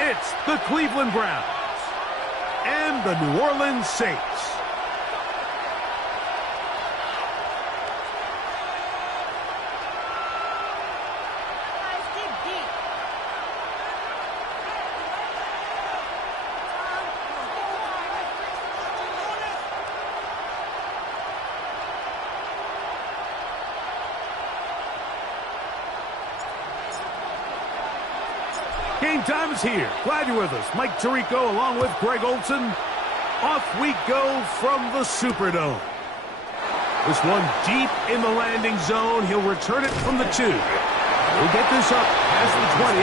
It's the Cleveland Browns and the New Orleans Saints. Game time is here. Glad you're with us. Mike Tirico along with Greg Olson. Off we go from the Superdome. This one deep in the landing zone. He'll return it from the 2. He'll get this up past the 20.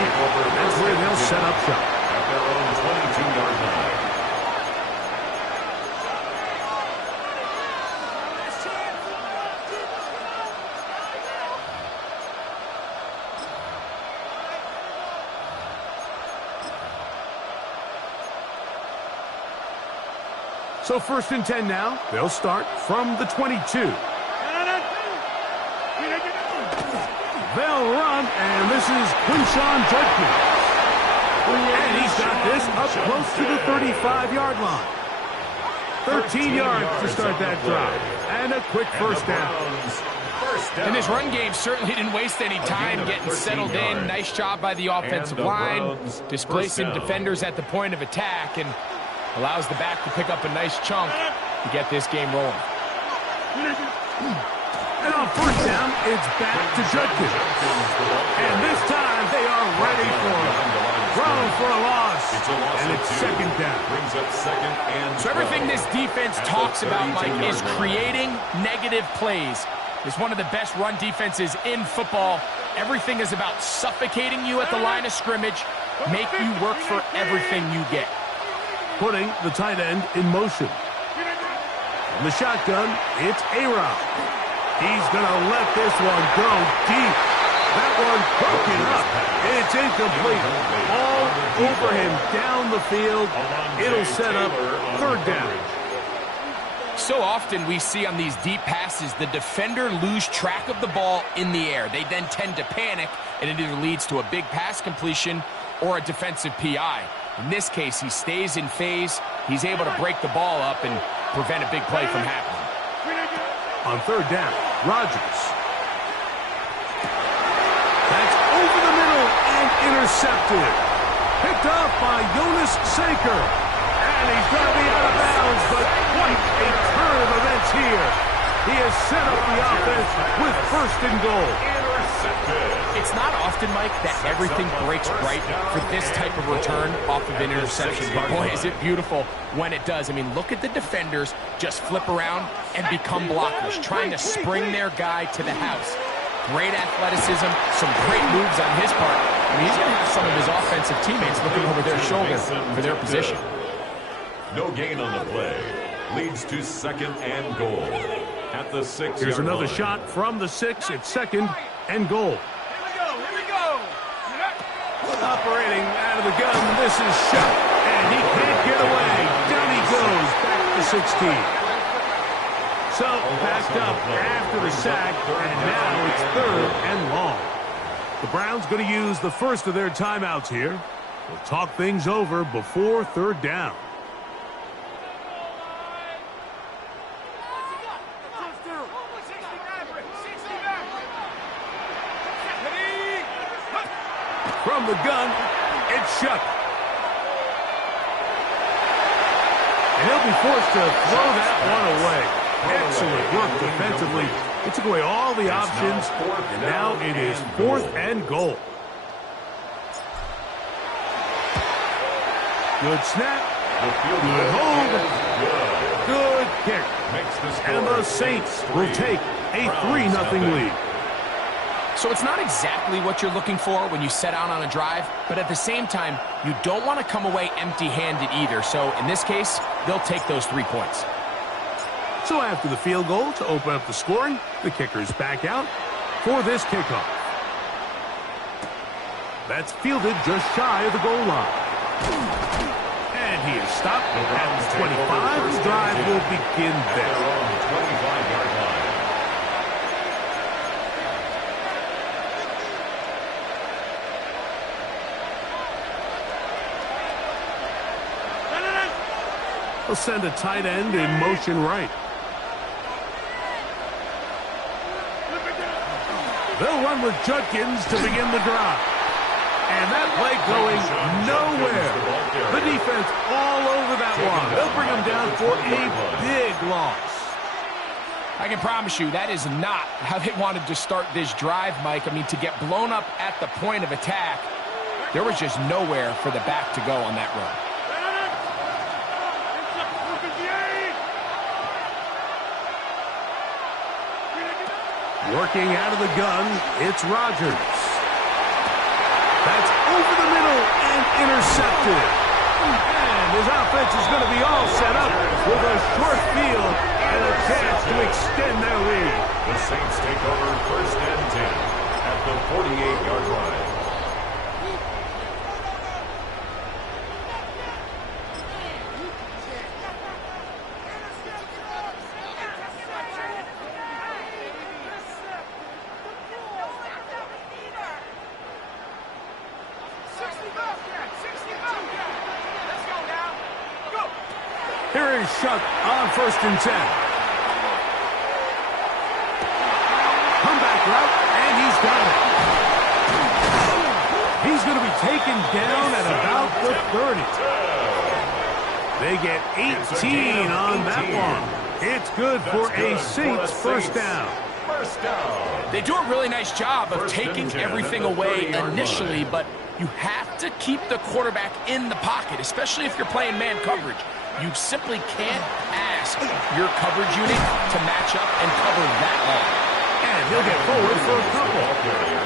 That's where they'll set up shop. At their own 22-yard line. So 1st and 10 now. They'll start from the 22. They'll run, and this is Quinshon Judkins. And he's got this up close to the 35-yard line. 13 yards to start that drive. And a quick first down. And this run game certainly didn't waste any time getting settled in. Nice job by the offensive line. Displacing defenders at the point of attack and allows the back to pick up a nice chunk to get this game rolling. And on first down, it's back to Judkins. And this time, they are ready for him. Thrown for a loss. And it's 2nd down. Brings up 2nd and So everything this defense talks about, Mike, is creating negative plays. It's one of the best run defenses in football. Everything is about suffocating you at the line of scrimmage, make you work for everything you get. Putting the tight end in motion. From the shotgun, it's A-Rob. He's going to let this one go deep. That one broken up. It's incomplete. All over him down the field. It'll set up 3rd down. So often we see on these deep passes, the defender lose track of the ball in the air. They then tend to panic, and it either leads to a big pass completion or a defensive PI. In this case, he stays in phase. He's able to break the ball up and prevent a big play from happening. On 3rd down, Rodgers. That's over the middle and intercepted. Picked off by Jonas Sanker. And he's going to be out of bounds, but quite a turn of events here. He has set up the offense with 1st and goal. It's not often, Mike, that everything breaks right for this type of return off of an interception. But boy, is it beautiful when it does. I mean, look at the defenders just flip around and become blockers, trying to spring their guy to the house. Great athleticism, some great moves on his part. I mean, he's going to have some of his offensive teammates looking over their shoulder for their position. No gain on the play. Leads to 2nd and goal. At the 6-yard Here's another line. shot from the 6. It's 2nd and goal. Operating out of the gun, this is shot, and he can't get away. Down he goes, back to 16. So, backed up after the sack, and now it's 3rd and long. The Browns going to use the first of their timeouts here. We'll talk things over before 3rd down. From the gun, it's Shuck. And he'll be forced to throw that one away. Excellent work defensively. It took away all the options, and now it is 4th and goal. Good snap. Good hold. Good kick. And the Saints will take a 3-0 lead. So it's not exactly what you're looking for when you set out on a drive, but at the same time, you don't want to come away empty-handed either. So in this case, they'll take those 3 points. So after the field goal to open up the scoring, the kicker's back out for this kickoff. That's fielded just shy of the goal line. And he is stopped at the 25. The drive will begin there. 25-yard line. He'll send a tight end in motion right. They'll run with Judkins to begin the drive. And that play going nowhere. The defense all over that one. They'll bring him down for a big loss. I can promise you that is not how they wanted to start this drive, Mike. I mean, to get blown up at the point of attack, there was just nowhere for the back to go on that run. Working out of the gun, it's Rodgers. That's over the middle and intercepted. And his offense is going to be all set up with a short field and a chance to extend their lead. The Saints take over 1st and 10 at the 48-yard line. Here is Shuck on 1st and 10. Comeback route, and he's got it. He's going to be taken down at about the 30. They get 18 on that one. It's good for a Saints first down. They do a really nice job of taking everything away initially, but you have to keep the quarterback in the pocket, especially if you're playing man coverage. You simply can't ask your coverage unit to match up and cover that long. And he'll get forward for a couple.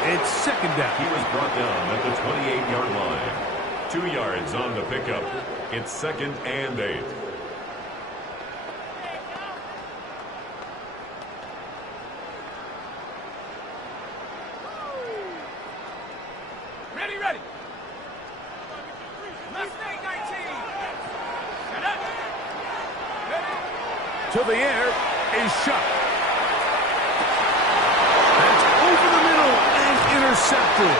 It's 2nd down. He was brought down at the 28-yard line. 2 yards on the pickup. It's 2nd and 8. Ready. To the air is Shuck. That's over the middle and intercepted.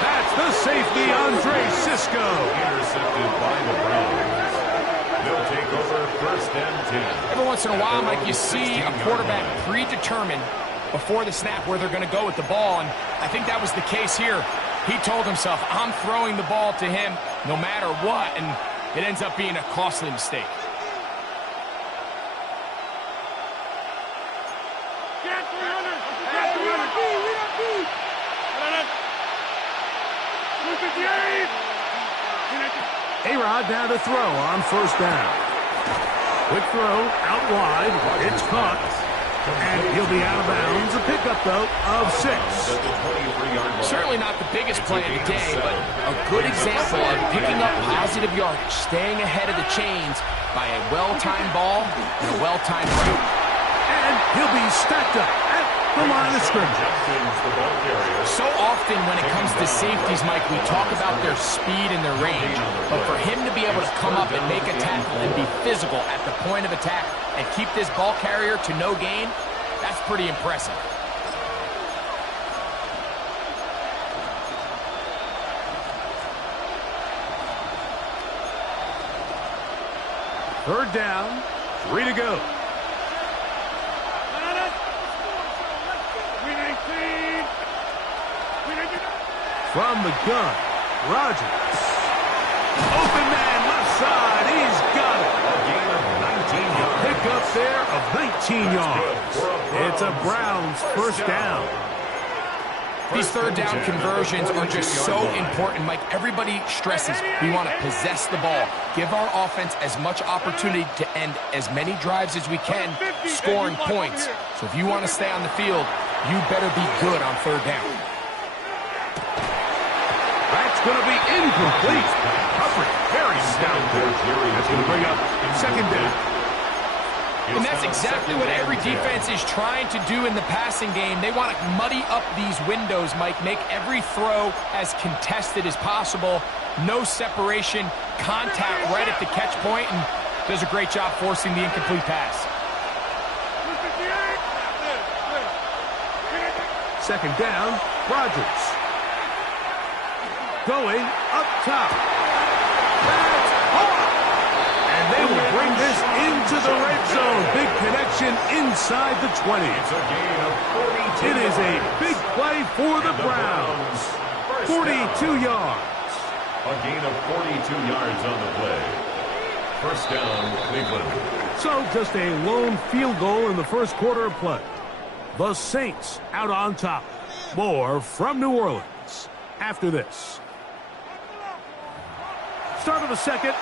That's the safety, Andre Sisco. Intercepted by the Browns. They'll take over 1st and 10. Every once in a while, Mike, you see a quarterback predetermined before the snap where they're going to go with the ball, and I think that was the case here. He told himself, I'm throwing the ball to him no matter what, and it ends up being a costly mistake. A-Rod down to throw on 1st down. Quick throw, out wide, it's caught, and he'll be out of bounds. A pickup, though, of 6. Certainly not the biggest play of the day, but a good example of picking up positive yardage, staying ahead of the chains by a well-timed ball and a well-timed route. And he'll be stacked up at the line of scrimmage. So often when it comes to safeties, Mike, we talk about their speed and their range, but for him to be able to come up and make a tackle and be physical at the point of attack and keep this ball carrier to no gain, that's pretty impressive. Third down, 3 to go. From the gun, Rodgers. Open man, left side, he's got it. A gain of 19 yards. Pick up there of 19 yards. It's a Browns first down. These third down conversions are just so important, Mike. Everybody stresses we want to possess the ball, give our offense as much opportunity to end as many drives as we can, scoring points. So if you want to stay on the field, you better be good on third down. That's going to be incomplete. Coverage very stout there. That's going to bring up 2nd down. And that's exactly what every defense is trying to do in the passing game. They want to muddy up these windows, Mike, make every throw as contested as possible. No separation, contact right at the catch point, and does a great job forcing the incomplete pass. 2nd down, Rodgers. Going up top. That's hard. And they will bring inside the 20. It's a gain of 42 It is a yards. big play for the Browns. 42 yards. A gain of 42 yards on the play. First down, Cleveland. So just a lone field goal in the first quarter of play. The Saints out on top. More from New Orleans after this. Start of the second.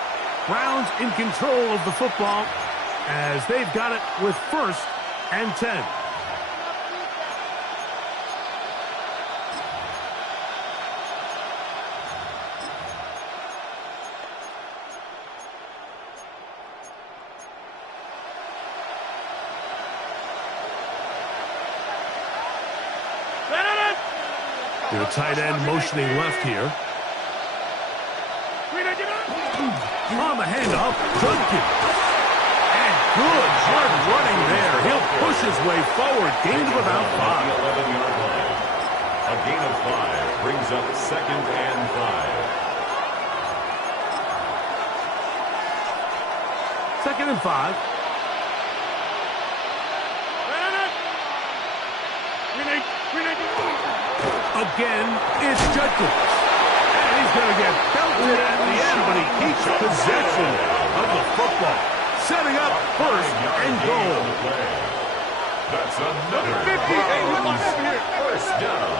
Browns in control of the football as they've got it with 1st and 10. The tight end motioning left here. On the handoff, Judkins. And good hard running there. He'll push his way forward. Gain of about 5. 11-yard line. A gain of 5 brings up 2nd and 5. 2nd and 5. Again, it's Judkins. And he's going to get belted at the end, but he keeps possession of the football. Setting up 1st and goal. That's another Browns first down.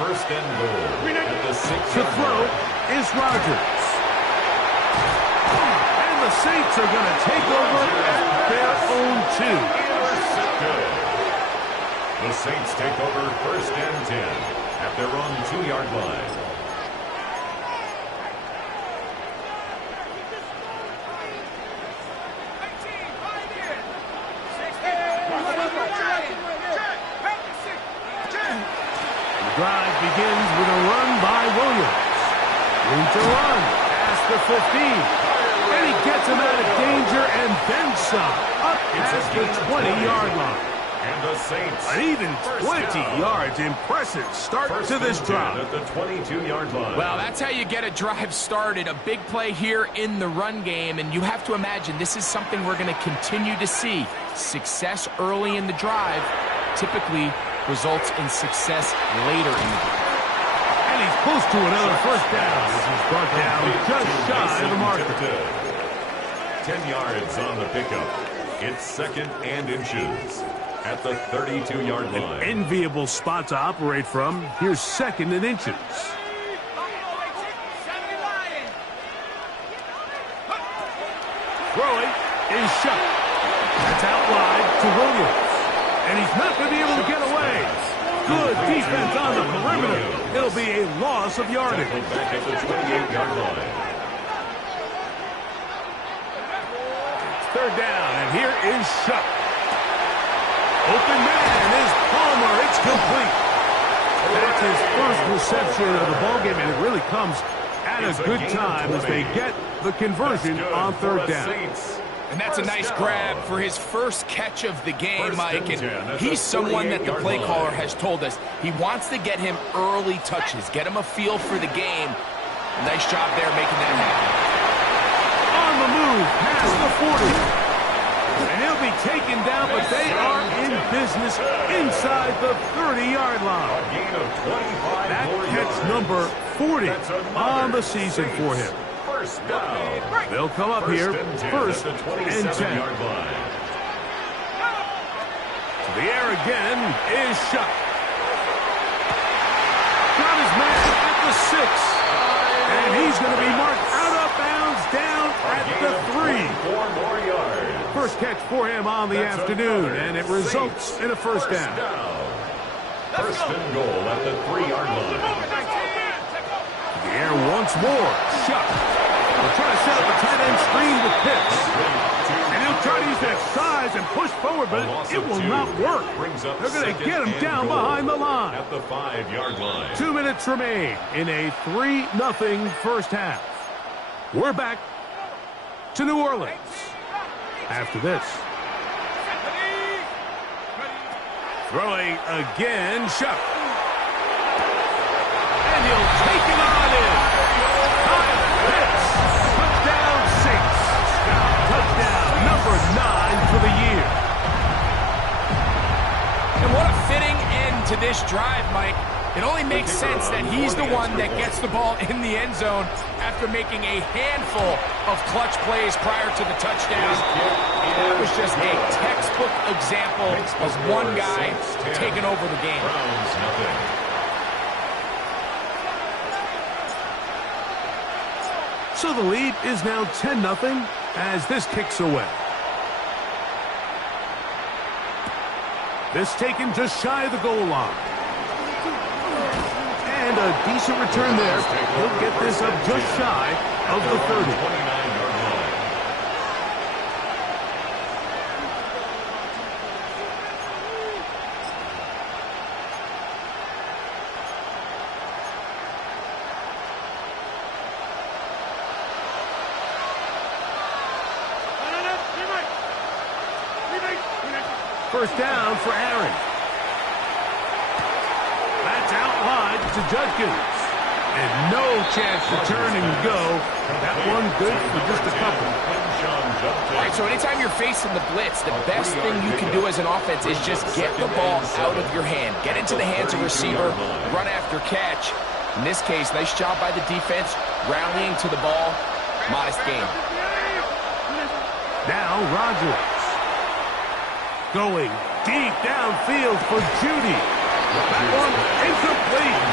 1st and goal at the 6. To throw is Rodgers. And the Saints are going to take over at their own 2. The Saints take over 1st and 10 at their own 2-yard line. The drive begins with a run by Williams. Room to run past the 15. And he gets him out of danger and then some. Up past the 20-yard line. And the Saints. An even 20 yards. Impressive start to this drive. At the 22-yard line. Well, that's how you get a drive started. A big play here in the run game, and you have to imagine this is something we're going to continue to see. Success early in the drive typically results in success later in the drive. And he's close to another first down. This is brought down just shy of the marker. 10 yards on the pickup. It's 2nd and inches. At the 32-yard line. An enviable spot to operate from. Here's 2nd and inches. Throwing is shot. That's out wide to Williams. And he's not going to be able to get away. Good defense on the perimeter. It'll be a loss of yardage. Back at the 28-yard line. 3rd down, and here is Shuck. Open man is Palmer. It's complete. That's his first reception of the ballgame, and it really comes at a good time as they get the conversion on 3rd down. And that's a nice grab for his first catch of the game, Mike. And he's someone that the play caller has told us he wants to get him early touches, get him a feel for the game. Nice job there making that happen. On the move, past the 40. And he'll be taken down, but they are in business inside the 30-yard line. A gain of 25 That catch number 40 on the season for him. First down. They'll come up here, 1st and 10. To the air again is Shuck. Got his man at the 6. And he's going to be marked out of bounds down at the 3. 4 more yards. First catch for him on the afternoon, and it results in a first down. 1st and goal at the 3-yard line. The air once more. Shuck. They'll try to set up a tight end screen with Pitts. And he'll try to use that size and push forward, but it will not work. They're going to get him down behind the line. At the 5-yard line. 2 minutes remain in a 3-0 first half. We're back to New Orleans after this. Throwing again, Shuck. And he'll take it on in. Kyle Pitts. Touchdown, Saints. Touchdown number 9 for the year. drive, Mike. It only makes sense that he's the one that gets the ball in the end zone after making a handful of clutch plays prior to the touchdown. That was just a textbook example of one guy taking over the game. So the lead is now 10-0 as this kicks away. This taken just shy of the goal line. And a decent return there. He'll get this up just shy of the 30. First down for Aaron. That's out wide to Judkins. And no chance to turn and go. That one good for just a couple. All right, so anytime you're facing the blitz, the best thing you can do as an offense is just get the ball out of your hand. Get into the hands of receiver, run after catch. In this case, nice job by the defense, rallying to the ball. Modest game. Now Rodgers. Going deep downfield for Judy. That one incomplete.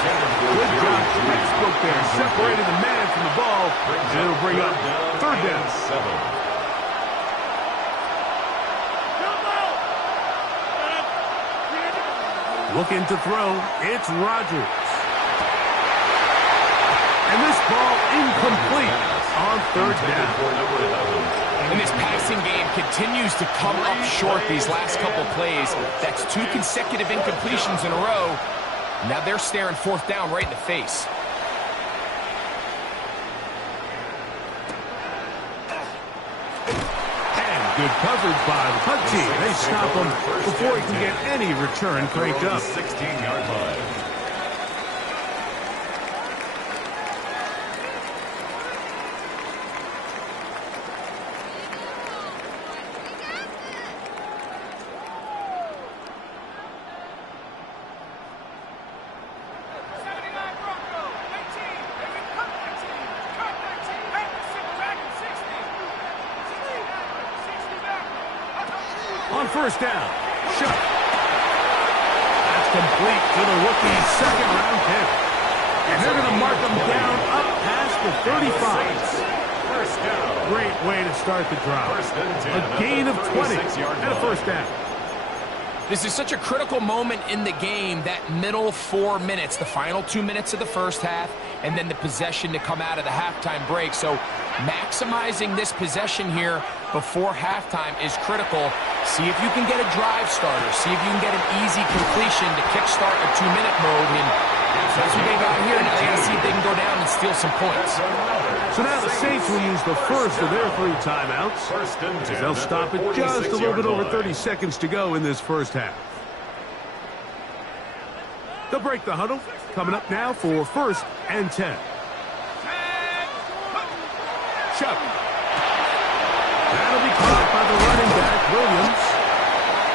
Good job, textbook there. Separated the man from the ball. And it'll bring up third down. Looking to throw. It's Rodgers. And this ball incomplete on third down. And this passing game continues to come up short these last couple plays. That's 2 consecutive incompletions in a row. Now they're staring fourth down right in the face. And good coverage by the punt team. They stop him before he can get any return cranked up. 16-yard line. On first down, Scoe. That's complete to the rookie's second-round pick. And they're going to mark him down up past the 35. First down. Great way to start the drive. A gain of 20 and a first down. This is such a critical moment in the game, that middle 4 minutes, the final 2 minutes of the first half, and then the possession to come out of the halftime break. So maximizing this possession here before halftime is critical. See if you can get a drive starter. See if you can get an easy completion to kickstart a 2-minute mode. And that's what they got here. Now they got to see if they can go down and steal some points. So now the Saints will use the first of their 3 timeouts. As they'll stop it just a little bit over 30 seconds to go in this first half. They'll break the huddle. Coming up now for first and 10. Chuck. That'll be caught by the running back, Williams.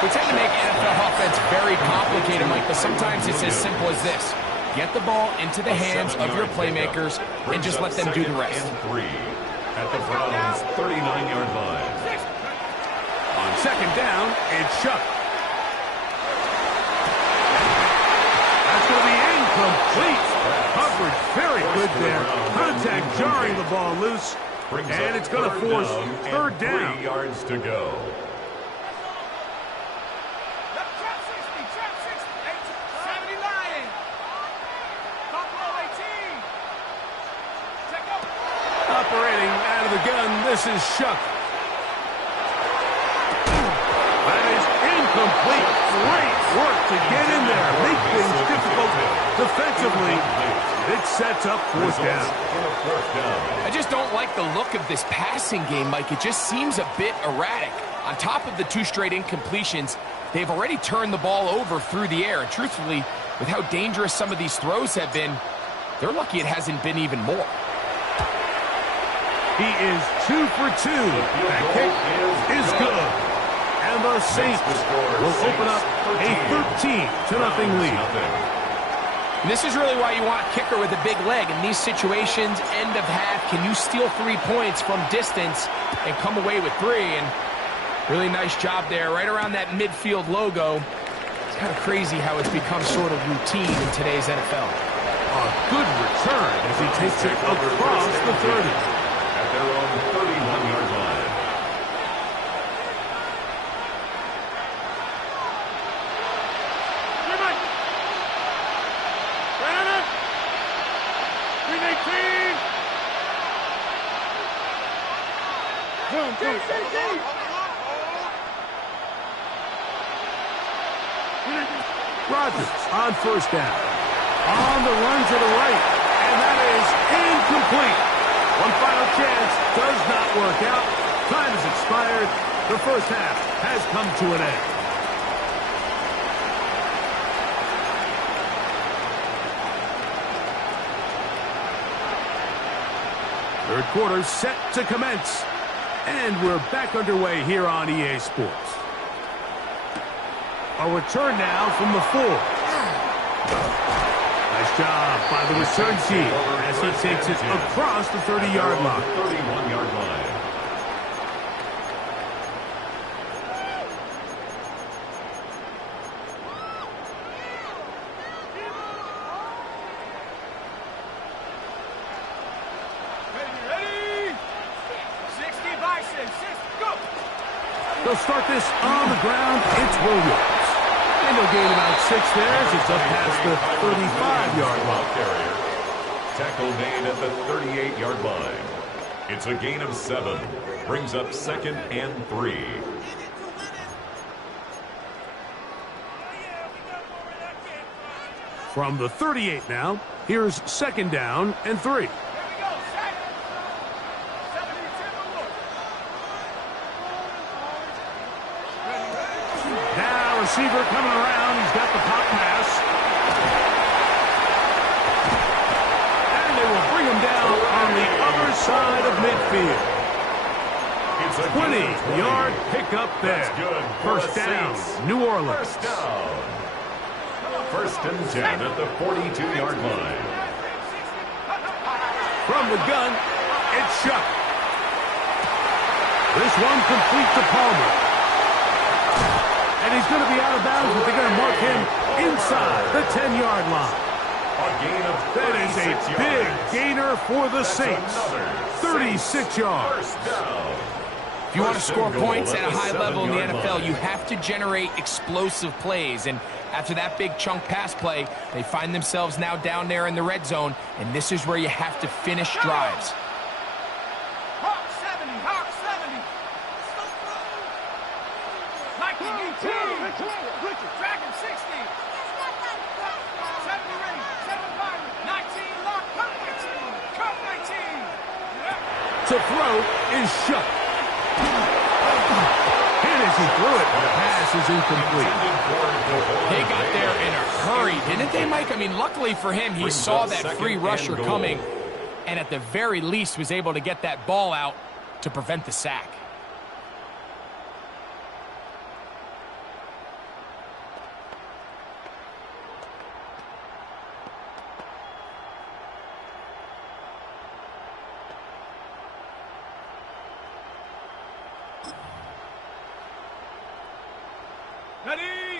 We tend to make NFL offense very complicated, Mike, but sometimes it's as simple as this. Get the ball into the hands of your playmakers and just let them do the rest. At the Browns' 39-yard line. On second down, it's Scoe. That's going to be incomplete. Coverage very good there. Contact jarring the ball loose. And it's going to force third down. 3 yards to go. Operating out of the gun, this is Scoe. That is incomplete. Great work to get in there. Make things difficult defensively. It sets up fourth down. I just don't like the look of this passing game, Mike. It just seems a bit erratic. On top of the 2 straight incompletions, they've already turned the ball over through the air. And truthfully, with how dangerous some of these throws have been, they're lucky it hasn't been even more. He is 2 for 2. That kick is good. And and the Saints will open up a 13-0 lead. And this is really why you want a kicker with a big leg. In these situations, end of half, can you steal 3 points from distance and come away with 3? And really nice job there, right around that midfield logo. It's kind of crazy how it's become sort of routine in today's NFL. A good return as he takes it across the 30. At their own 31-yard line. Rodgers on first down. On the run to the right. And that is incomplete. One final chance does not work out. Time has expired. The first half has come to an end. Third quarter set to commence. And we're back underway here on EA Sports. A return now from the 4. Nice job by the return team as he takes it across the 30-yard line. 31-yard line. They'll start this on the ground. It's Williams. And they'll gain about 6 there as it's up past the 35-yard line. Carrier. Tackle made at the 38-yard line. It's a gain of 7. Brings up 2nd and 3. From the 38 now, here's 2nd down and 3. Receiver coming around. He's got the pop pass. And they will bring him down on the other side of midfield. It's a 20-yard pickup there. That's good. First down, New Orleans. First down. 1st and 10 at the 42-yard line. From the gun, it's shot. This one complete to Palmer. And he's going to be out of bounds, but they're going to mark him inside the 10-yard line. A gain of that is a big gainer for the Saints. 36 yards. First down. If you want to score points at a high level in the NFL, you have to generate explosive plays. And after that big chunk pass play, they find themselves now down there in the red zone. And this is where you have to finish drives. To throw is shut. And as he threw it, the pass is incomplete. They got there in a hurry, didn't they, Mike? I mean, luckily for him, he saw that free rusher coming, and at the very least was able to get that ball out to prevent the sack.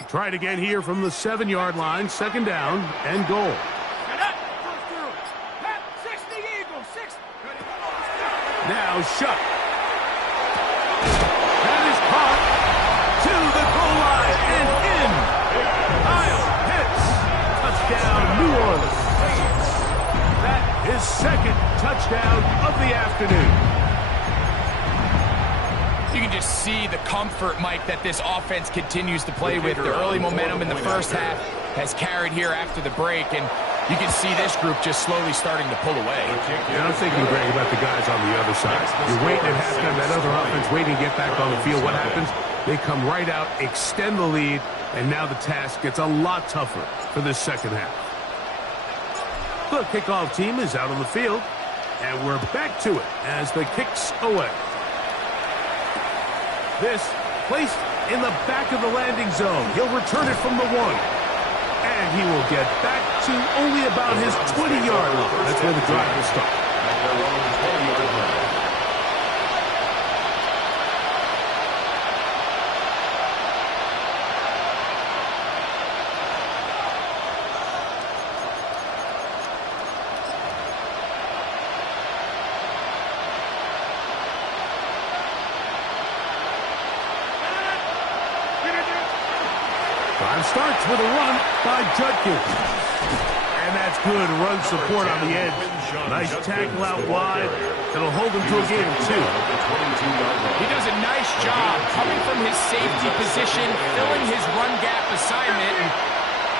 Try it again here from the 7-yard line. 2nd down and goal. Now shut. That is caught to the goal line and in. Kyle Pitts. Touchdown, New Orleans. That is 2nd touchdown of the afternoon. You can just see the comfort, Mike, that this offense continues to play with. The early momentum in the first half has carried here after the break, and you can see this group just slowly starting to pull away. Yeah, I'm thinking, Greg, about the guys on the other side. You're waiting at halftime, that other offense waiting to get back on the field. What happens? They come right out, extend the lead, and now the task gets a lot tougher for this second half. The kickoff team is out on the field, and we're back to it as the kick's away. This placed in the back of the landing zone. He'll return it from the 1. And he will get back to only about his 20-yard line. That's where the drive will start. At their own 20-yard line. Drive starts with a run by Judkins. And that's good run support on the edge. Nice tackle out wide. It'll hold him to a gain of 2. He does a nice job coming from his safety position, filling his run gap assignment, and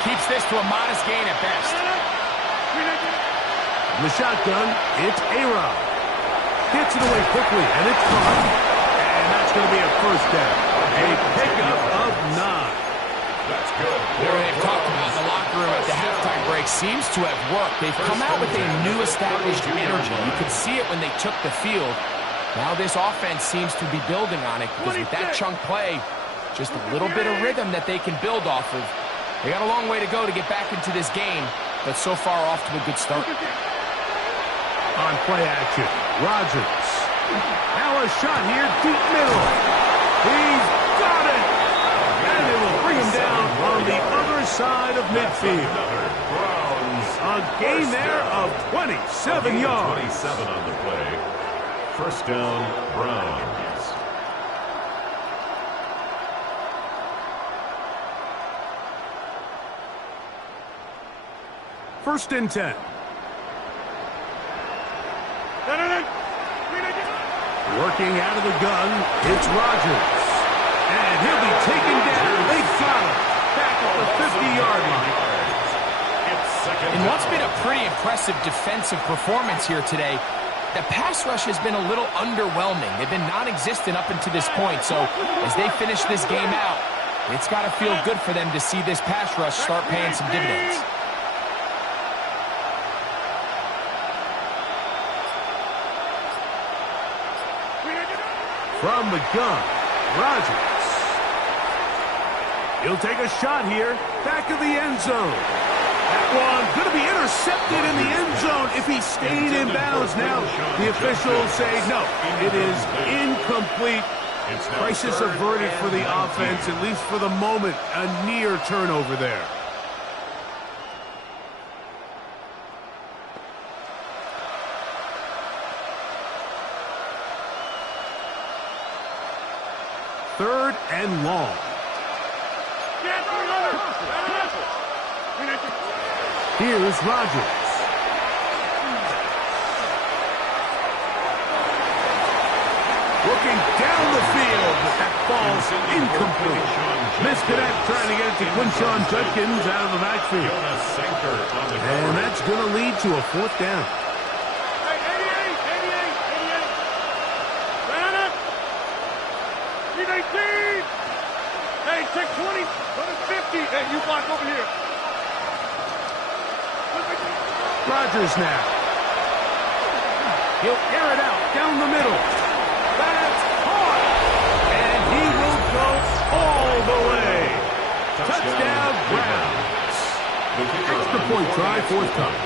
keeps this to a modest gain at best. In the shotgun, it's A-Rod. Gets it away quickly, and it's caught. And that's going to be a first down. A pickup of 9. That's good. They've talked about the locker room at the halftime break seems to have worked. They've come out with a new established energy. You could see it when they took the field. Now this offense seems to be building on it because with that chunk play, just a little bit of rhythm that they can build off of. They got a long way to go to get back into this game, but so far off to a good start. On play action, Rodgers. Now a shot here, deep middle. He's got it. And it will bring him down on the other side of midfield. A gain there of 27 yards. 27 on the play. First down, Browns. First and 10. Working out of the gun, it's Rodgers. And he'll be taken down. They got him. Back at the 50-yard line. In what's been a pretty impressive defensive performance here today, the pass rush has been a little underwhelming. They've been non-existent up until this point. So as they finish this game out, it's got to feel good for them to see this pass rush start paying some dividends. From the gun, Rodgers. He'll take a shot here, back of the end zone. That one going to be intercepted in the end zone if he stayed in bounds. Now the officials say no, it is incomplete. Crisis averted for the offense, at least for the moment. A near turnover there. Third and long. Here's Rodgers. Looking down the field, but that ball's incomplete. Misconnect trying to get it to Quinshon Judkins out of the backfield. And that's going to lead to a fourth down. Hey, take 20, go to 50. Hey, you block over here. Rodgers now. He'll air it out down the middle. That's caught. And he will go all the way. Touchdown, Browns. Extra point try, fourth time.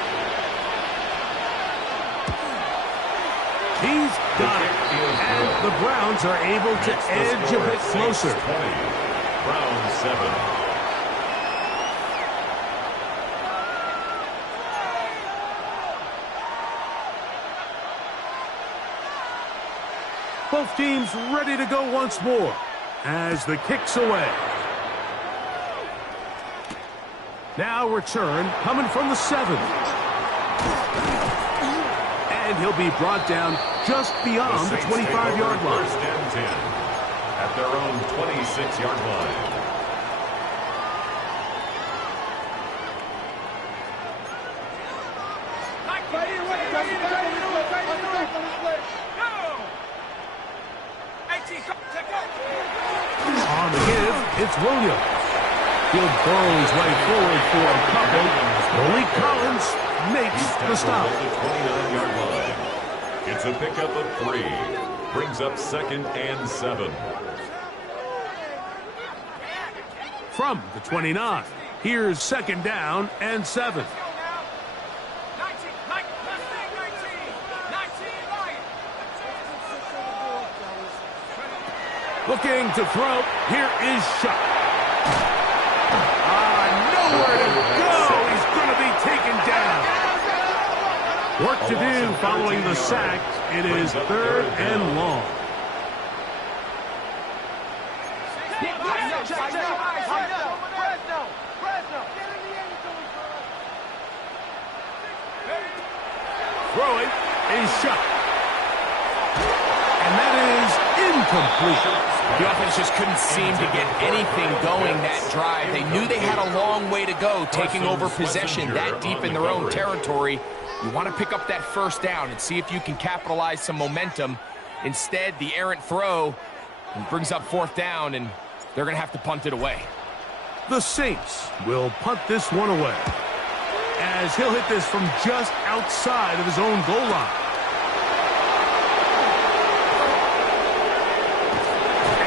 He's got it. And the Browns are able to edge a bit closer. Browns 7. Both teams ready to go once more as the kick's away. Now return coming from the 7. And he'll be brought down just beyond the 25-yard line. First and 10 at their own 26-yard line. On the give, it's Williams. He'll burrow his way forward for a couple. Malik Collins makes the stop. The 29-yard line. It's a pickup of 3. Brings up second and 7. from the 29. Here's second down and 7. Looking to throw. Here is Scoe. Nowhere to go. He's going to be taken down. Work to do following the sack. It is 3rd and long. Throwing is Scoe. And that is incomplete. The offense just couldn't seem to get anything going that drive. They knew they had a long way to go taking over possession that deep in their own territory. You want to pick up that first down and see if you can capitalize some momentum. Instead, the errant throw brings up 4th down, and they're going to have to punt it away. The Saints will punt this one away, as he'll hit this from just outside of his own goal line.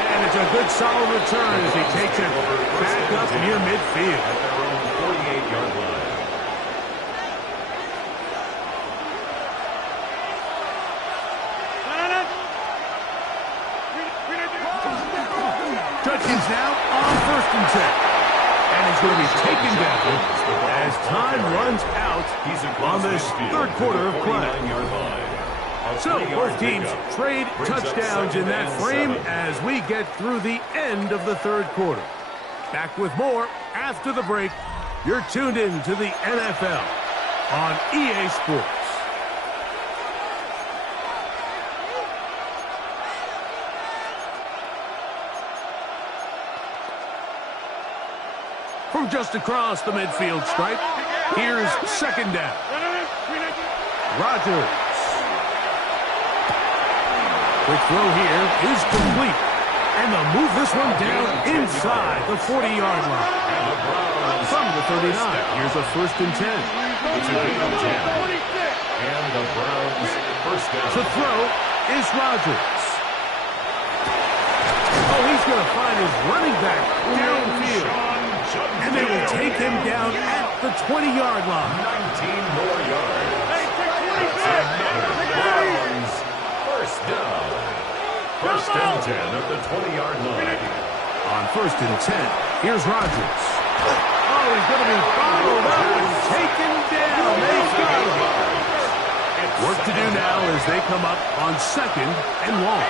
And it's a good solid return as he takes it back up near midfield. At their own 48-yard line. Judkins now on 1st and 10. And he's going to be taken down as time runs out on this 3rd quarter of play. So both teams trade touchdowns in that frame as we get through the end of the 3rd quarter. Back with more after the break. You're tuned in to the NFL on EA Sports. From just across the midfield stripe, here's second down. Rodgers. Quick throw here is complete. And they'll move this one down inside the 40-yard line. From the 39, here's a 1st and 10. It's a gain of 10. And the Browns first down. The throw is Rodgers. Oh, he's going to find his running back downfield. And they will take him down at the 20-yard line. 19 more yards. Browns first down. 1st and 10 at the 20-yard line. On 1st and 10, here's Rodgers. Oh, he's going to be bottled up and taken down. They've got him. Work to do now as they come up on 2nd and long.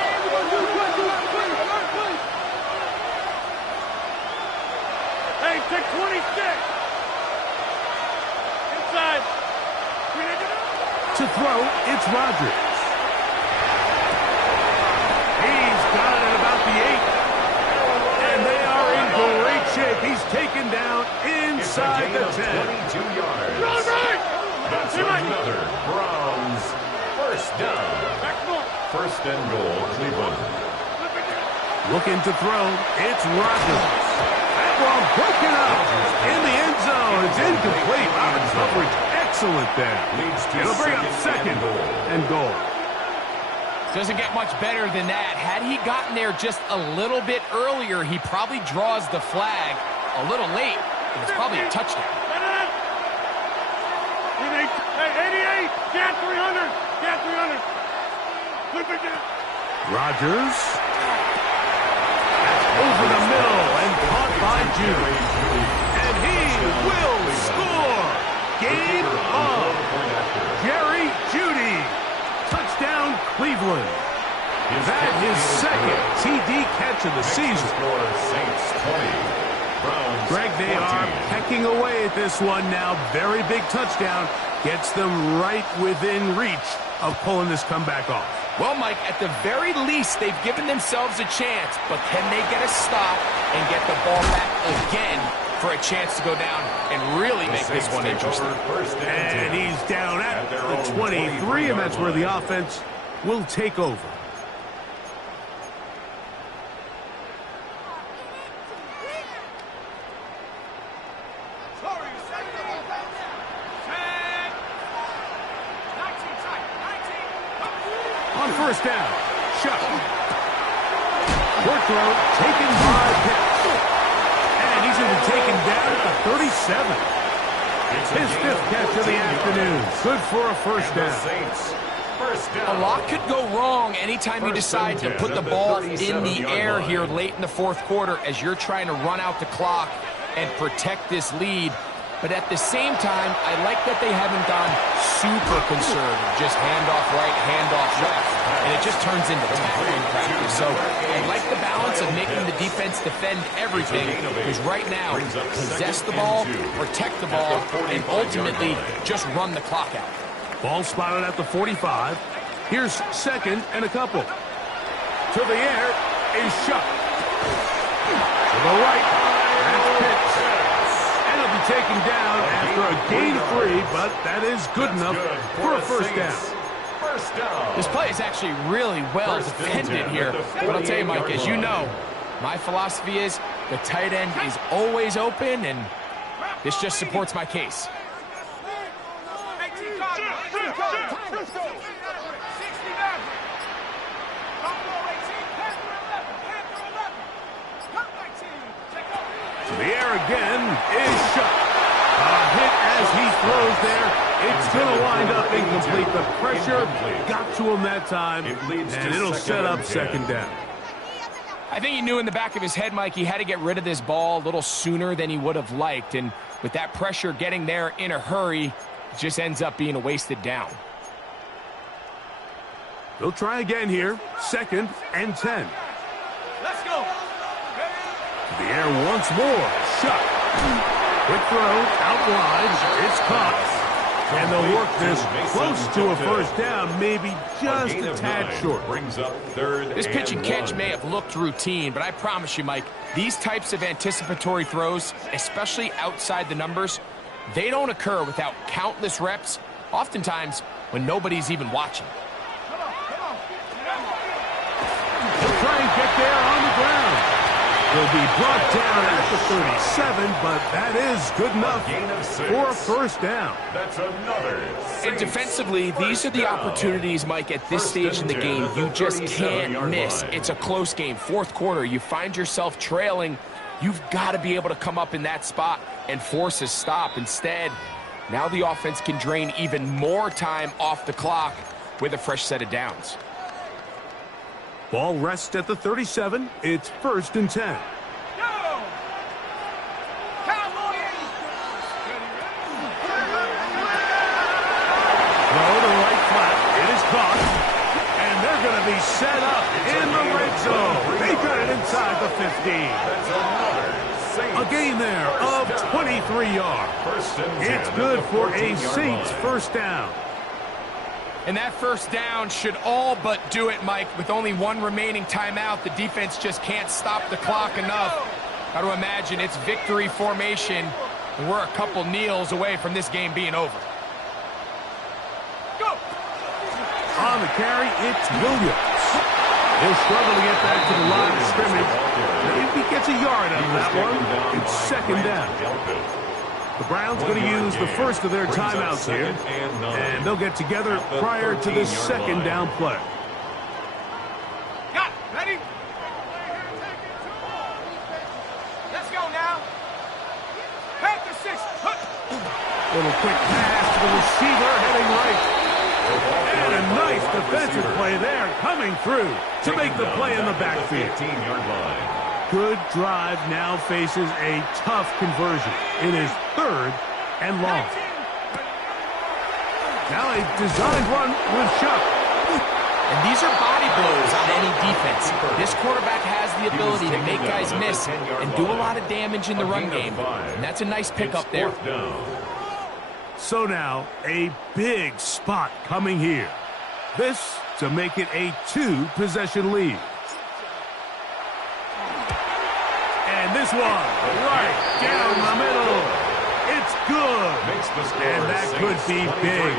Hey, take 26. Inside. To throw, it's Rodgers. He's got it at about the 8. And they are in great shape. He's taken down inside the 10. 22 yards. That's another Browns first down. 1st and goal, Cleveland. Looking to throw, it's Rodgers. That ball broken up in the end zone. It's incomplete. Out of coverage. Excellent there. It'll bring up 2nd and goal. Doesn't get much better than that. Had he gotten there just a little bit earlier, he probably draws the flag a little late. It's probably a touchdown. Hey, 88. Get 300. Get 300. Flip it down. Rodgers. Over the middle and caught by Judy. And he will score. Game on. Jerry Jeudy. Touchdown, Cleveland. That is 2nd TD catch of the season. Greg, they are pecking away at this one now. Very big touchdown. Gets them right within reach of pulling this comeback off. Well, Mike, at the very least, they've given themselves a chance, but can they get a stop and get the ball back again for a chance to go down and really make this one interesting? And he's down at the 23, and that's where the offense will take over. On 1st down, Scoe. Short throw taken by Pitts. And And he's going to be taken down at the 37. His fifth catch of the afternoon. Good for a first down. A lot could go wrong anytime you decide to put the ball in the air here late in the fourth quarter as you're trying to run out the clock and protect this lead. But at the same time, I like that they haven't gone super conservative. Just handoff right, handoff left. And it just turns into tackling practice. So I like the balance of making the defense defend everything. Because right now, possess the ball, protect the ball, and ultimately just run the clock out. Ball spotted at the 45. Here's second and a couple. To the air is shot. To the right. That's pitched. And it'll be taken down after a gain of 3, but that is good enough for a first down. This play is actually really well defended here. But I'll tell you, Mike, as you know, my philosophy is the tight end is always open, and this just supports my case. The air again is shot. A hit as he throws there. It's going to wind up incomplete. The pressure got to him that time, and it'll set up second down. I think he knew in the back of his head, Mike, he had to get rid of this ball a little sooner than he would have liked. And with that pressure getting there in a hurry, it just ends up being a wasted down. They'll try again here. Second and 10. Let's go. The air once more. Shot. Quick throw. Out wide. It's caught. And they'll work this close to a first down, maybe just a tad short. This pitch and catch may have looked routine, but I promise you, Mike, these types of anticipatory throws, especially outside the numbers, they don't occur without countless reps, oftentimes when nobody's even watching. He'll try and get there on the ground. He'll be brought down at the 37, but that is good enough for a first down. That's another. And defensively, these are the opportunities, Mike, at this stage in the game you just can't miss. It's a close game. Fourth quarter, you find yourself trailing. You've got to be able to come up in that spot and force a stop. Instead, now the offense can drain even more time off the clock with a fresh set of downs. Ball rests at the 37. It's first and 10. Throw to right flat. It is caught. And they're going to be set up in the red zone. They got it inside the 15. A gain there of 23 yards. It's good for a Saints first down. And that first down should all but do it, Mike. With only one remaining timeout, the defense just can't stop the clock enough. Got to imagine it's victory formation, and we're a couple kneels away from this game being over. Go! On the carry, it's Williams. He'll struggle to get back to the line of scrimmage. If he gets a yard out of that one, it's second down. The Browns going to use the first of their timeouts here, and they'll get together prior to this second down play. Got it. Ready? Let's go now. Back to 6. Little quick pass to the receiver heading right. And a nice defensive play there coming through to make the play in the backfield. 15-yard line. Good drive now faces a tough conversion. It is third and long. Now a designed run with Chuck. And these are body blows on any defense. This quarterback has the ability to make guys miss and do a lot of damage in the run game. And that's a nice pickup there. So now a big spot coming here. This to make it a 2-possession lead. And this one, right down the middle. It's good. And that could be big.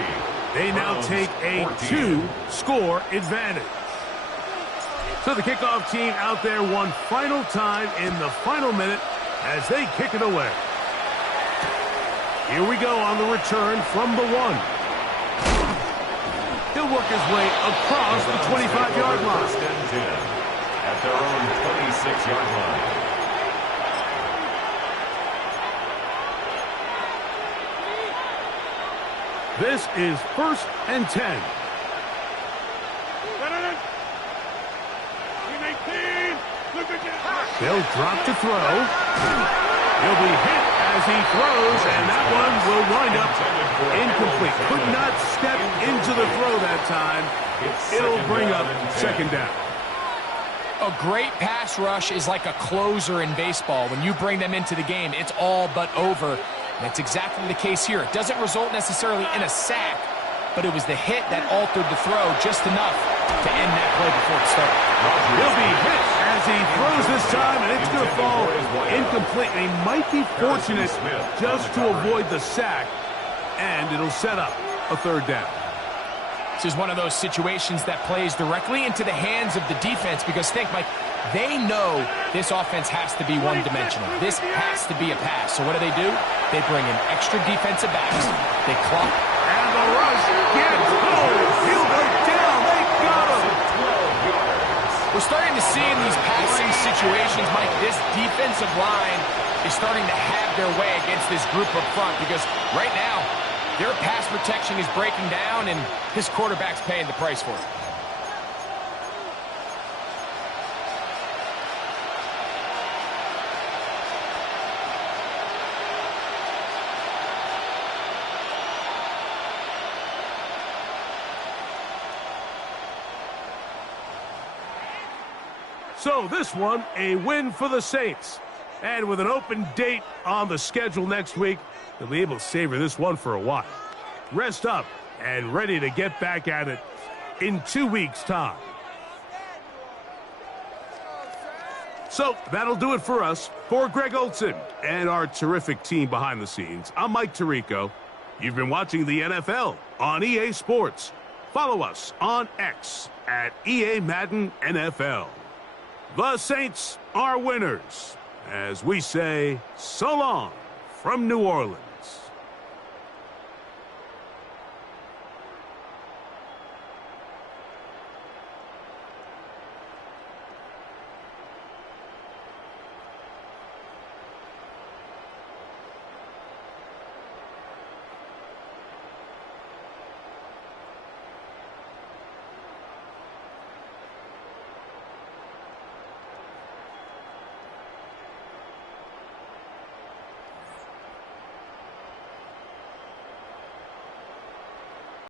They now take a 2-score advantage. So the kickoff team out there one final time in the final minute as they kick it away. Here we go on the return from the 1. He'll work his way across the 25-yard line. At their own 26-yard line. This is 1st and 10. They'll drop to throw. He'll be hit as he throws, and that one will wind up incomplete. Could not step into the throw that time. It'll bring up 2nd down. A great pass rush is like a closer in baseball. When you bring them into the game, it's all but over. And that's exactly the case here. It doesn't result necessarily in a sack, but it was the hit that altered the throw just enough to end that play before it started. He'll be hit as he throws this time, and it's going to fall incomplete. And he might be fortunate just to avoid the sack, and it'll set up a 3rd down. This is one of those situations that plays directly into the hands of the defense because think, Mike, they know this offense has to be one-dimensional. This has to be a pass. So what do? They bring in extra defensive backs. They clock. And the rush gets home. He'll go down. They got him. We're starting to see in these passing situations, Mike, this defensive line is starting to have their way against this group up front because right now, their pass protection is breaking down, and his quarterback's paying the price for it. So this one, a win for the Saints. And with an open date on the schedule next week, they'll be able to savor this one for a while. Rest up and ready to get back at it in 2 weeks' time. So that'll do it for us. For Greg Olson and our terrific team behind the scenes, I'm Mike Tirico. You've been watching the NFL on EA Sports. Follow us on X at EA Madden NFL. The Saints are winners, as we say so long from New Orleans.